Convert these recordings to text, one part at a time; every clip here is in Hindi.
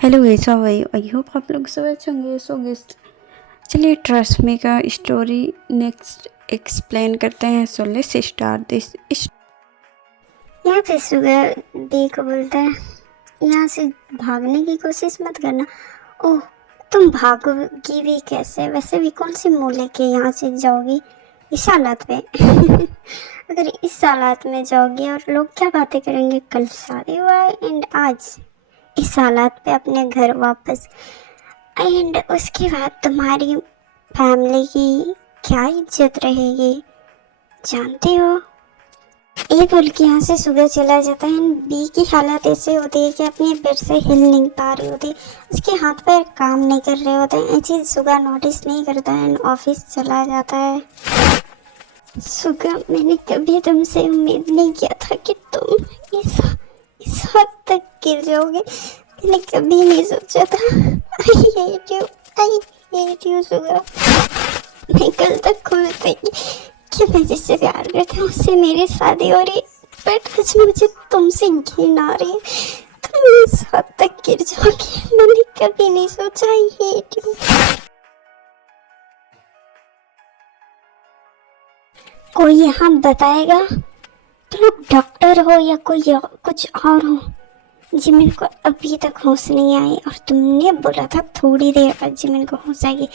Hello guys, how are you? I hope आप लोग सब अच्छे होंगे। सो गाइस, चलिए ट्रस्ट मी का स्टोरी नेक्स्ट एक्सप्लेन करते हैं। So let's start this. यहाँ पे सुगर बी को बोलता है, यहाँ से भागने की कोशिश मत करना। ओह, तुम भागोगी भी कैसे? वैसे भी कौन सी मुंह लेके यहाँ से जाओगी इस हालत में? अगर इस हालत में जाओगी और लोग क्या बातें करेंगे? कल शादी हुआ है एंड आज इस हालत पे अपने घर वापस, एंड उसके बाद तुम्हारी फैमिली की क्या इज्जत रहेगी, जानती हो? ये बोल के यहाँ से सुगर चला जाता है। बी की हालत ऐसे होती है कि अपने बेड से हिल नहीं पा रही होती, उसके हाथ पैर काम नहीं कर रहे होते हैं। ये चीज़ सुगर नोटिस नहीं करता है, ऑफिस चला जाता है। सुगर, मैंने कभी तुमसे उम्मीद नहीं किया था कि तुम इस हद तक गिर जाओगे। मैंने कभी नहीं सोचा था। I hate you sugar. मैं कल तक खुद थी कि मैं जिससे प्यार करती हूँ उससे मेरी शादी हो रही, बट आज मुझे तुमसे घिन आ रही है। तुम इस हद तक गिर जाओगे, मैंने कभी नहीं सोचा। I hate you. कोई यहाँ बताएगा? तुम लोग डॉक्टर हो या कुछ और हो? जिमिन को अभी तक होश नहीं आई और तुमने बोला था थोड़ी देर बाद जिमिन को होश आएगी,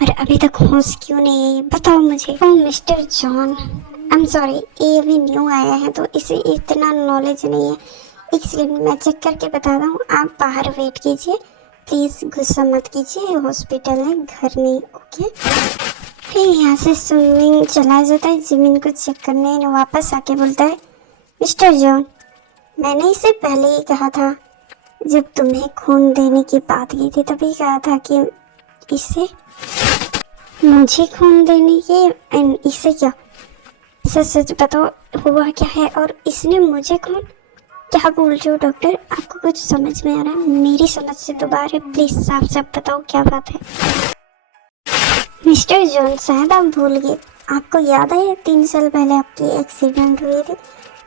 पर अभी तक होश क्यों नहीं आई? बताओ मुझे। Oh mister John, I am sorry, ये अभी न्यू आया है तो इसे इतना नॉलेज नहीं है। एक सेकंड, मैं चेक करके बताता हूँ। आप बाहर वेट कीजिए प्लीज, गुस्सा मत कीजिए। हॉस्पिटल है, घर नहीं। ओके। फिर यहाँ से स्विमिंग चला जाता है जिमिन को चेक करने। वापस आके बोलता है, मिस्टर जॉन, मैंने इसे पहले ही कहा था, जब तुम्हें खून देने की बात की थी तभी कहा था कि इसे मुझे खून देने की। एंड इसे क्या? सच सच बताओ, हुआ क्या है? और इसने मुझे खून? क्या बोल रहे हो डॉक्टर? आपको कुछ समझ में आ रहा है? मेरी समझ से तो बाहर है। प्लीज साफ साफ बताओ क्या बात है। मिस्टर जॉन, शायद आप भूल गए। आपको याद है 3 साल पहले आपकी एक्सीडेंट हुई थी,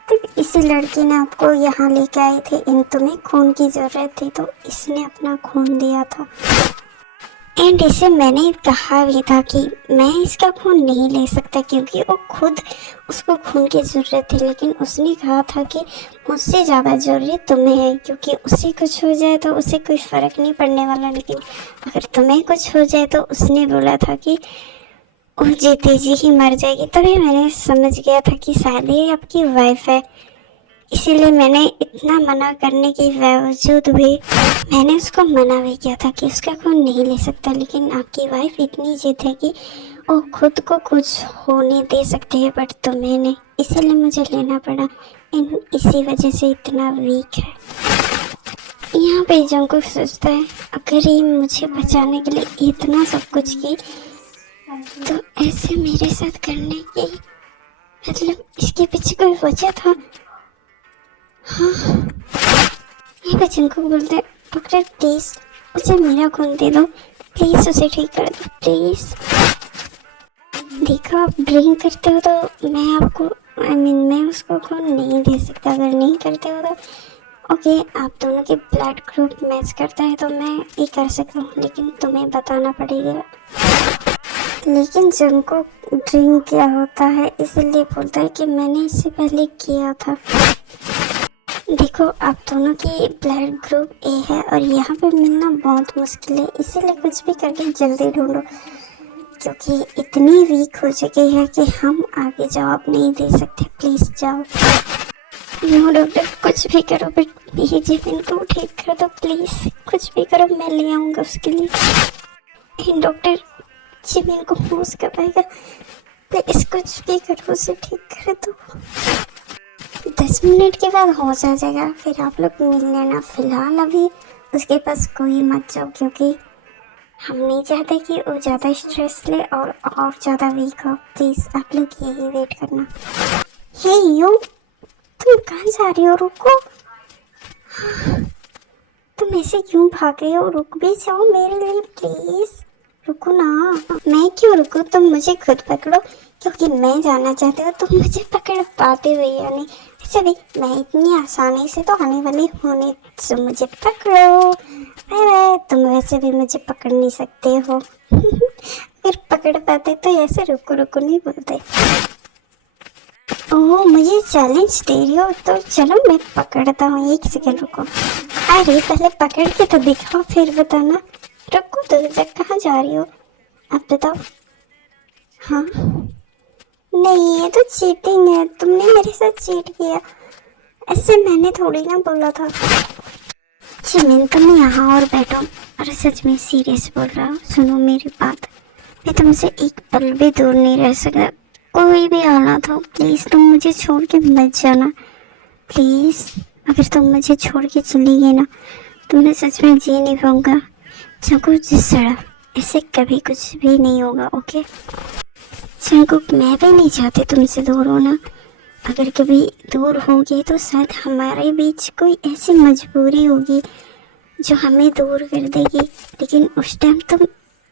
तब इसी लड़की ने आपको यहाँ लेके आई थी। इन तुम्हें खून की जरूरत थी तो इसने अपना खून दिया था। एंड इसे मैंने कहा भी था कि मैं इसका खून नहीं ले सकता क्योंकि वो खुद, उसको खून की ज़रूरत थी, लेकिन उसने कहा था कि मुझसे ज़्यादा ज़रूरी तुम्हें है, क्योंकि उसे कुछ हो जाए तो उसे कोई फ़र्क नहीं पड़ने वाला, लेकिन अगर तुम्हें कुछ हो जाए तो उसने बोला था कि वो जीते जी ही मर जाएगी। तभी मैंने समझ गया था कि शायद ये आपकी वाइफ है। इसीलिए मैंने इतना मना करने के बावजूद भी मैंने उसको मना भी किया था कि उसका खून नहीं ले सकता, लेकिन आपकी वाइफ इतनी जिद है कि वो खुद को कुछ होने दे सकते हैं, बट तुम्हें नहीं। इसीलिए मुझे लेना पड़ा, इसी वजह से इतना वीक है। यहाँ पे जंकुक सोचता है, अगर ये मुझे बचाने के लिए इतना सब कुछ की तो ऐसे मेरे साथ करने की मतलब इसके पीछे कोई वजह था। हाँ, ये बच्चन को बोलते हैं, डॉक्टर प्लीज उसे मेरा खून दे दो, प्लीज उसे ठीक कर दो प्लीज। देखो, आप ड्रिंक करते हो तो मैं आपको मैं उसको खून नहीं दे सकता। अगर नहीं करते हो तो ओके, आप दोनों के ब्लड ग्रुप मैच करता है तो मैं ये कर सकता हूँ, लेकिन तुम्हें बताना पड़ेगा। लेकिन जंको ड्रिंक क्या होता है इसलिए बोलता है कि मैंने इससे पहले किया था। देखो, आप दोनों की ब्लड ग्रुप ए है और यहाँ पे मिलना बहुत मुश्किल है, इसीलिए कुछ भी करके जल्दी ढूंढो, क्योंकि इतनी वीक हो चुकी है कि हम आगे जवाब नहीं दे सकते। प्लीज जाओ। नो डॉक्टर, कुछ भी करो बट ये जीवन को ठीक कर दो प्लीज। कुछ भी करो, मैं ले आऊँगा उसके लिए। डॉक्टर, जीवन को होश कब आएगा? प्लीज कुछ भी करो, उसे ठीक कर दो। 10 मिनट के बाद होश आ जाएगा, फिर आप लोग मिल लेना। फिलहाल अभी उसके पास कोई मत जाओ, क्योंकि हम नहीं चाहते कि वो ज़्यादा स्ट्रेस ले और ज़्यादा वीक हो। प्लीज़ आप लोग यही वेट करना। हे यू, तुम कहाँ जा रही हो? रुको, तुम ऐसे क्यों भाग रही हो? रुक भी जाओ मेरे लिए प्लीज़। रुको ना। मैं क्यों रुकूं? तुम मुझे खुद पकड़ो, क्योंकि मैं जाना चाहती हूँ। तुम मुझे पकड़ पाते हुए या नहीं? वैसे भी मैं इतनी आसानी से तो आने वाली हूँ नहीं, तो मुझे पकड़ो। Bye bye. वैसे भी मुझे पकड़ नहीं सकते हो। अगर पकड़ पाते तो ऐसे रुको रुको नहीं बोलते। ओह, मुझे चैलेंज दे रही हो तो चलो मैं पकड़ता हूँ, 1 सेकंड रुको। अरे पहले पकड़ के तो दिखाओ फिर बताना। रुको तो, कहाँ जा रही हो अब बताओ। हाँ नहीं, ये तो चीटिंग है, तुमने मेरे साथ चीट किया, ऐसे मैंने थोड़ी ना बोला था। जिमिन तुम यहाँ और बैठो, और सच में सीरियस बोल रहा हूँ, सुनो मेरी बात। मैं तुमसे एक पल भी दूर नहीं रह सकता, कोई भी हालत हो। प्लीज़ तुम मुझे छोड़ के मत जाना प्लीज़। अगर तुम मुझे छोड़ के चली गई ना तो मैं सच में जी नहीं पाऊँगा। जंकुक जिस तरह ऐसे कभी कुछ भी नहीं होगा, ओके जंकुक? मैं भी नहीं चाहती तुमसे दूर होना। अगर कभी दूर होगी तो शायद हमारे बीच कोई ऐसी मजबूरी होगी जो हमें दूर कर देगी, लेकिन उस टाइम तुम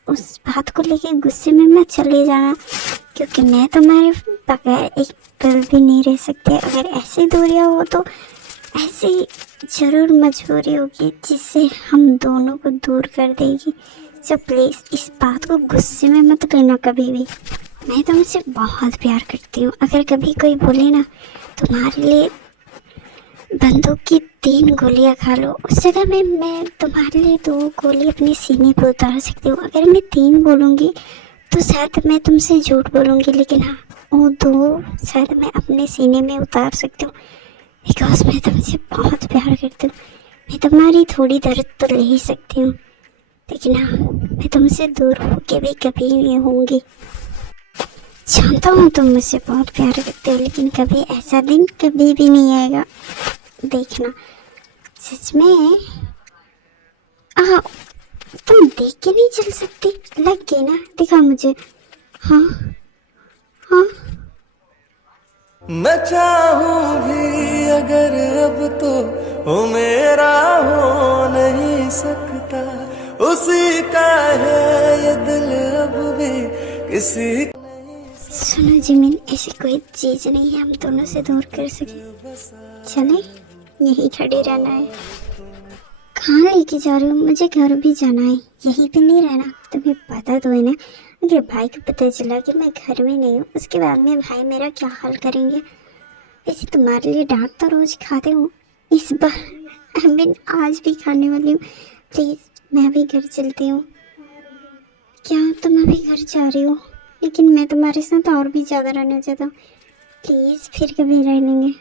उस बात को लेके गुस्से में मत चले जाना, क्योंकि मैं तुम्हारे बगैर एक पल भी नहीं रह सकती। अगर ऐसी दूरियां हो तो ऐसी ज़रूर मजबूरी होगी जिससे हम दोनों को दूर कर देगी। तो प्लीज़ इस बात को गुस्से में मत लेना कभी भी। मैं तुमसे बहुत प्यार करती हूँ। अगर कभी कोई बोले ना तुम्हारे लिए बंदूक की 3 गोलियां खा लो, उस जगह में मैं तुम्हारे लिए 2 गोली अपने सीने पर उतार सकती हूँ। अगर मैं 3 बोलूँगी तो शायद मैं तुमसे झूठ बोलूँगी, लेकिन हाँ वो 2 शायद मैं अपने सीने में उतार सकती हूँ, बिकॉज मैं तुमसे बहुत प्यार करती हूँ। मैं तुम्हारी थोड़ी दर्द तो ले ही सकती हूँ, लेकिन हाँ मैं तुमसे दूर होके भी कभी नहीं होंगी। जानता हूँ तुम मुझसे बहुत प्यार करते हो, लेकिन कभी ऐसा दिन कभी भी नहीं आएगा, देखना। सच में तुम देख के नहीं चल सकती, लग गई ना, दिखा मुझे। हाँ हाँ मैं चाहूं भी अगर अब तो वो मेरा हो नहीं सकता, उसी का है ये दिल अब भी किसी। सुनो जिमिन, ऐसी कोई चीज नहीं है हम दोनों से दूर कर सके। चले, यहीं खड़े रहना है। कहाँ लेके जा रहे हो? मुझे घर भी जाना है, यहीं पे नहीं रहना। तुम्हें पता तो है ना, अगर भाई को पता चला कि मैं घर में नहीं हूँ, उसके बाद में भाई मेरा क्या हाल करेंगे। वैसे तुम्हारे लिए डांट तो रोज खाते हूँ, इस बार मैं आज भी खाने वाली हूँ। प्लीज़ मैं भी घर चलती हूँ। क्या तुम अभी घर जा रही हो? लेकिन मैं तुम्हारे साथ और भी ज़्यादा रहना चाहता हूँ। प्लीज़ फिर कभी रहेंगे।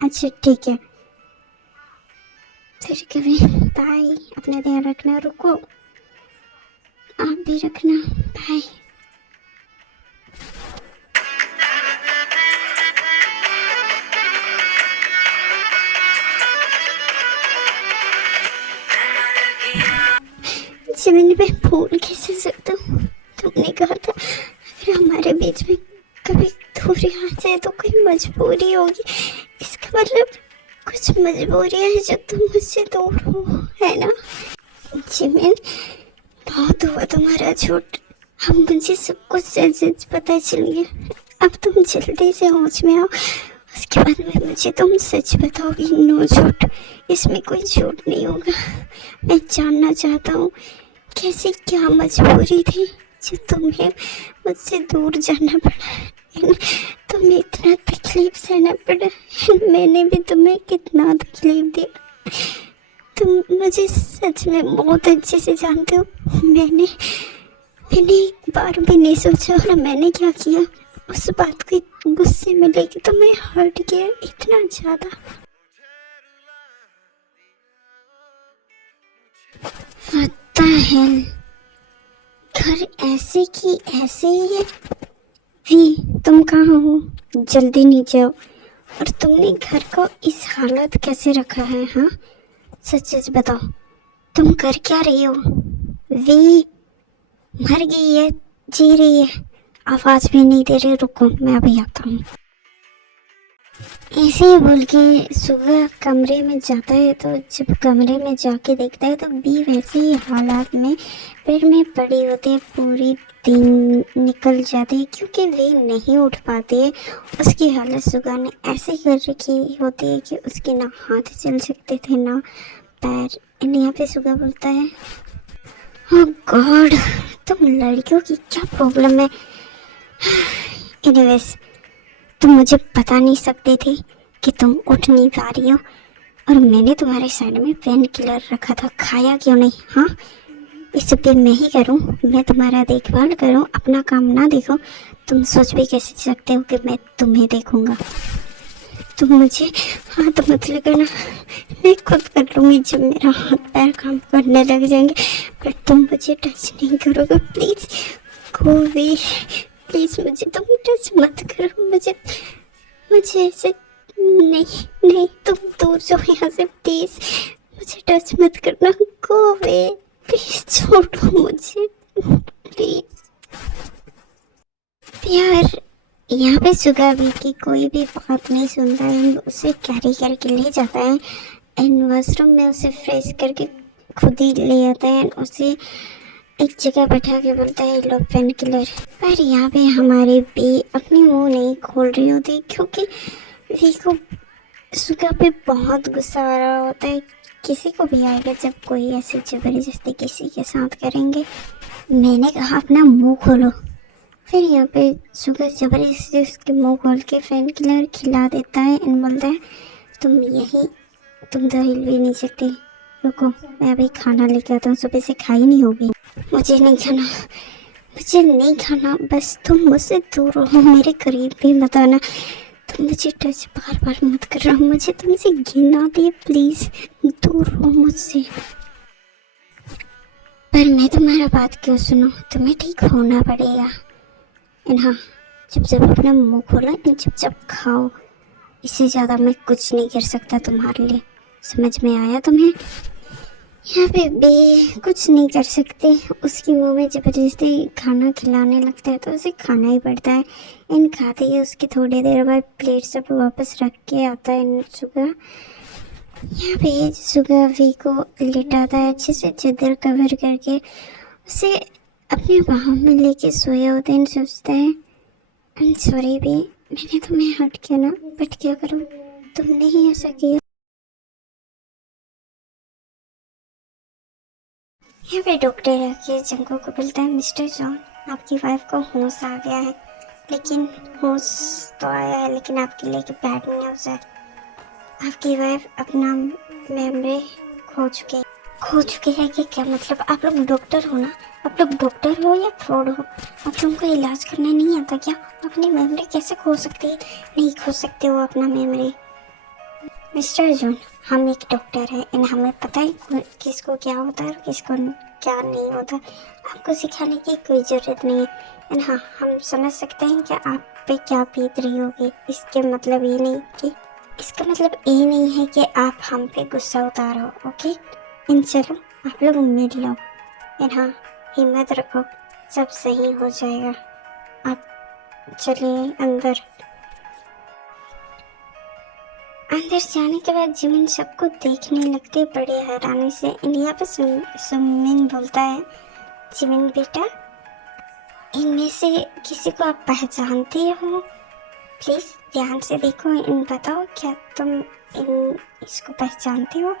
अच्छा ठीक है, फिर कभी। बाय, अपना ध्यान रखना। रुको, आप भी रखना। बाय। जिमिन मैं भूल कैसे सकता हूँ? तुमने कहा था अगर हमारे बीच में कभी दूरी आ जाए तो कोई मजबूरी होगी। इसका मतलब कुछ मजबूरियाँ है जो तुम मुझसे दूर हो, है ना? जिमिन बहुत हुआ तुम्हारा झूठ, अब मुझे सब कुछ सच पता चल गया। अब तुम जल्दी से होश में आओ, उसके बाद में मुझे तुम सच बताओगी। नो झूठ, इसमें कोई झूठ नहीं होगा। मैं जानना चाहता हूँ कैसी क्या मजबूरी थी जो तुम्हें मुझसे दूर जाना पड़ा, तुम्हें इतना तकलीफ सहना पड़ा। मैंने भी तुम्हें कितना तकलीफ दिया, तुम मुझे सच में बहुत अच्छे से जानते हो। मैंने एक बार भी नहीं सोचा, और मैंने क्या किया उस बात को गुस्से में लेके तुम्हें हर्ट किया इतना ज़्यादा। What the hell? घर ऐसे की ऐसे ही है। वी तुम कहाँ हो? जल्दी नीचे आओ। और तुमने घर को इस हालत कैसे रखा है? हाँ सच सच बताओ, तुम कर क्या रही हो? वी मर गई है, जी रही है, आवाज भी नहीं दे रही। रुको मैं अभी आता हूँ। ऐसे ही बोल के सुबह कमरे में जाता है, तो जब कमरे में जाके देखता है तो बी वैसे ही हालात में बेड में पड़ी होती है। पूरी दिन निकल जाती है क्योंकि वे नहीं उठ पाती है। उसकी हालत सुगा ने ऐसे कर रखी होती है कि उसके ना हाथ चल सकते थे ना पैर। यहाँ पे सुगा बोलता है, ओह गॉड, तुम लड़कियों की क्या प्रॉब्लम है। एनीवेज, तुम मुझे बता नहीं सकते थे कि तुम उठ नहीं पा रही हो, और मैंने तुम्हारे साइड में पेन किलर रखा था, खाया क्यों नहीं? हाँ, इस पे मैं ही करूँ, मैं तुम्हारा देखभाल करूँ, अपना काम ना देखो? तुम सोच भी कैसे सकते हो कि मैं तुम्हें देखूंगा? तुम मुझे हाथ मत लगाना, मैं खुद कर लूँगी जब मेरा हाथ पैर काम करने लग जाएंगे, पर तुम मुझे टच नहीं करोगे। प्लीज़ गो अवे, प्लीज़ मुझे तुम टच मत करो, मुझे ऐसे नहीं नहीं, तुम दूर जाओ यहाँ से प्लीज़, मुझे टच मत करना, गो अवे प्लीज़, छोड़ो मुझे प्लीज़। यार, यहाँ पे सुगा भी की कोई भी बात नहीं सुनता है, उसे कैरी करके ले जाता है एंड वॉशरूम में उसे फ्रेश करके खुद ही ले आता है, उसे एक जगह बैठा के बोलता है लो पेन किलर। पर यहाँ पे हमारे भी अपनी मुंह नहीं खोल रही होती, क्योंकि वी को सुगा पे बहुत गुस्सा आ रहा होता है। किसी को भी आएगा जब कोई ऐसी जबरदस्ती किसी के साथ करेंगे। मैंने कहा अपना मुंह खोलो, फिर यहाँ पे सुगा जबरदस्ती उसके मुंह खोल के पेन किलर खिला देता है एंड बोलता है तुम तो हिल भी नहीं सकती, रुको मैं अभी खाना लेके आता हूँ, सुबह से खाई नहीं होगी। मुझे नहीं खाना, बस तुम मुझसे दूर रहो, मेरे करीब भी मत आना, तुम मुझे टच बार बार मत कर रहा, मुझे तुमसे घिन आती है, प्लीज़ दूर रहो मुझसे। पर मैं तुम्हारा बात क्यों सुनूं, तुम्हें ठीक होना पड़ेगा। एंड हाँ, जब अपना मुंह खोला एंड जब खाओ, इससे ज़्यादा मैं कुछ नहीं कर सकता तुम्हारे लिए, समझ में आया तुम्हें? यहाँ पे बे कुछ नहीं कर सकते, उसकी मुंह में जबरदस्ती खाना खिलाने लगता है तो उसे खाना ही पड़ता है। इन खाते ही उसकी थोड़ी देर बाद प्लेट सब वापस रख के आता है इन सुगा। यहाँ पे सुगा वी को लिटाता है अच्छे से चादर कवर करके, उसे अपने बाहों में लेके सोया होता है। सोचता है आई एम सॉरी वी, मैंने तुम्हें हर्ट किया ना, बट क्या करूँ, तुमने ही ऐसा किया। यहाँ पे डॉक्टर आके जंगो को बोलता है मिस्टर जॉन, आपकी वाइफ को होश आ गया है, लेकिन होश तो आया है, लेकिन आपके लिए बैड न्यूज़ है, आपकी वाइफ अपना मेमोरी खो चुकी है। कि क्या मतलब? आप लोग डॉक्टर हो ना, आप लोग डॉक्टर हो या फ्रॉड हो? आप लोगों को इलाज करना नहीं आता क्या? अपनी मेमोरी कैसे खो सकती है? नहीं खो सकते हो अपना मेमोरी। मिस्टर जॉन, हम एक डॉक्टर हैं एंड हमें पता है किसको क्या होता है और किसको क्या नहीं होता, आपको सिखाने की कोई ज़रूरत नहीं है। एंड हाँ, हम समझ सकते हैं कि आप पे क्या बीत रही होगी, इसका मतलब ये नहीं है कि आप हम पे गुस्सा उतारो, ओके? एंड चलो आप लोग मिल लो, एंड हाँ हिम्मत रखो, सब सही हो जाएगा। आप चलिए अंदर जाने के बाद जिमिन सबको देखने लगते बड़े हैरानी से। इंडिया पे सुमिन बोलता है जिमिन बेटा, इनमें से किसी को आप पहचानते हो? प्लीज़ ध्यान से देखो, इन बताओ क्या तुम इसको पहचानते हो?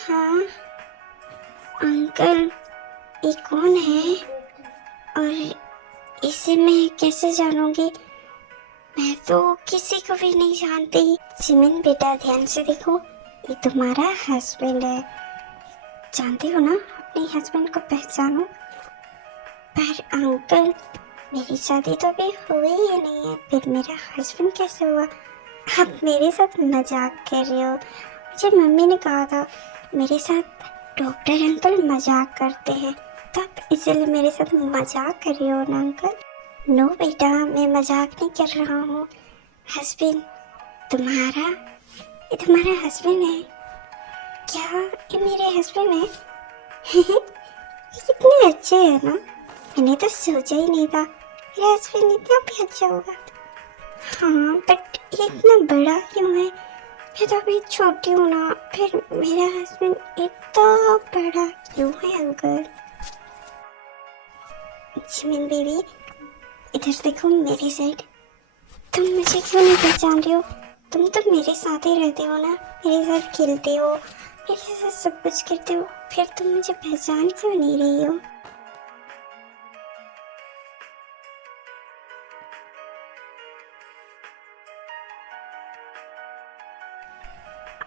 हाँ अंकल, ये कौन है और इसे मैं कैसे जानूंगी? मैं तो किसी को भी नहीं जानती। जिमिन बेटा ध्यान से देखो, ये तुम्हारा हस्बैंड है, जानते हो ना? अपने हस्बैंड को पहचानो। पर अंकल, मेरी शादी तो अभी हुई ही नहीं है, फिर मेरा हस्बैंड कैसे हुआ? आप मेरे साथ मजाक कर रहे हो? मुझे मम्मी ने कहा था मेरे साथ डॉक्टर अंकल मजाक करते हैं, तब इसलिए मेरे साथ मजाक कर रहे हो ना अंकल? नो बेटा, मैं मजाक नहीं कर रहा हूँ। हस्बैंड ये तुम्हारा हस्बैंड है क्या? ये मेरे हस्बैंड है। ये कितने अच्छे हैं ना, मैंने तो सोचा ही नहीं था मेरा हस्बैंड इतना भी अच्छा होगा। हाँ बट ये इतना बड़ा क्यों है? मैं तो अभी छोटी हूँ ना, फिर मेरा हस्बैंड इतना बड़ा क्यों है अंकल? जिमिन बेबी, इधर देखो मेरी साइड। तुम मुझे क्यों नहीं पहचान रही हो? तुम तो मेरे साथ ही रहते हो ना, मेरे साथ खेलते हो, फिर ऐसे सब कुछ करते हो, फिर तुम मुझे पहचान क्यों नहीं रही हो?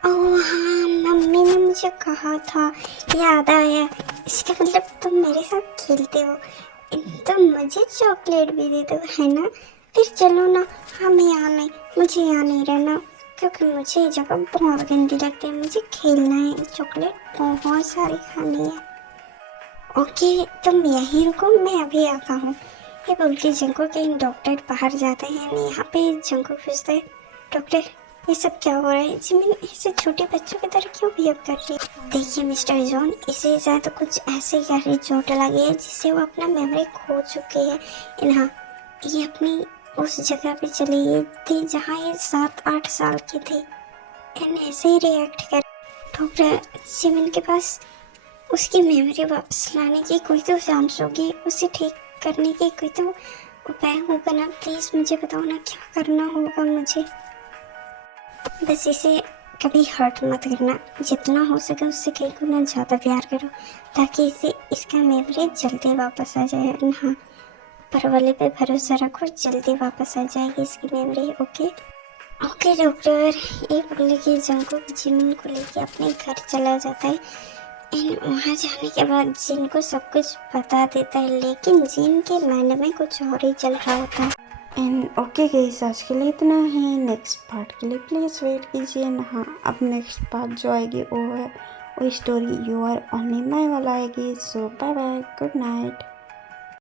ओह हाँ, मम्मी ने मुझे कहा था, याद आया। इसका मतलब तुम मेरे साथ खेलते हो, तुम मुझे चॉकलेट भी दे दो, है ना? फिर चलो ना, हम यहाँ नहीं, मुझे यहाँ नहीं रहना, क्योंकि मुझे ये जगह बहुत गंदी लगती है, मुझे खेलना है, चॉकलेट बहुत सारी खानी है। ओके, तुम यहीं रुको, मैं अभी आता हूँ। ये बोल के जिनको कहीं डॉक्टर बाहर जाते हैं, नहीं यहाँ पे जिनको पूछते हैं, डॉक्टर ये सब क्या हो रहा है, जिमिन ऐसे छोटे बच्चों की तरह क्यों बिहेव कर रही है? देखिए मिस्टर जॉन, इसे शायद तो कुछ ऐसे गहरी चोट लगी है जिससे वो अपना मेमोरी खो चुकी है। हाँ, ये अपनी उस जगह पे चली गई थी जहाँ ये 7-8 साल की थी, एंड ऐसे ही रिएक्ट कर। डॉक्टर, जिमिन के पास उसकी मेमोरी वापस लाने की कोई तो चांस होगी, उसे ठीक करने की कोई तो उपाय होगा ना? प्लीज़ मुझे बताओ ना, क्या करना होगा मुझे? बस इसे कभी हर्ट मत करना, जितना हो सके उससे कई गुना ज़्यादा प्यार करो, ताकि इसे इसका मेमोरी जल्दी वापस आ जाए। हाँ, ऊपर वाले पे भरोसा रखो, जल्दी वापस आ जाएगी इसकी मेमोरी। Okay okay doctor. ये बोले कि जंगकुक जिमिन को लेके अपने घर चला जाता है, एंड वहाँ जाने के बाद जिन को सब कुछ बता देता है, लेकिन जिन के माइंड में कुछ और ही चल रहा होता है। एंड ओके गाइस, आज के लिए इतना ही। नेक्स्ट पार्ट के लिए प्लीज़ वेट कीजिए ना। हाँ, अब नेक्स्ट पार्ट जो आएगी वो है, वो story you are only my वाला आएगी। So bye bye, good night.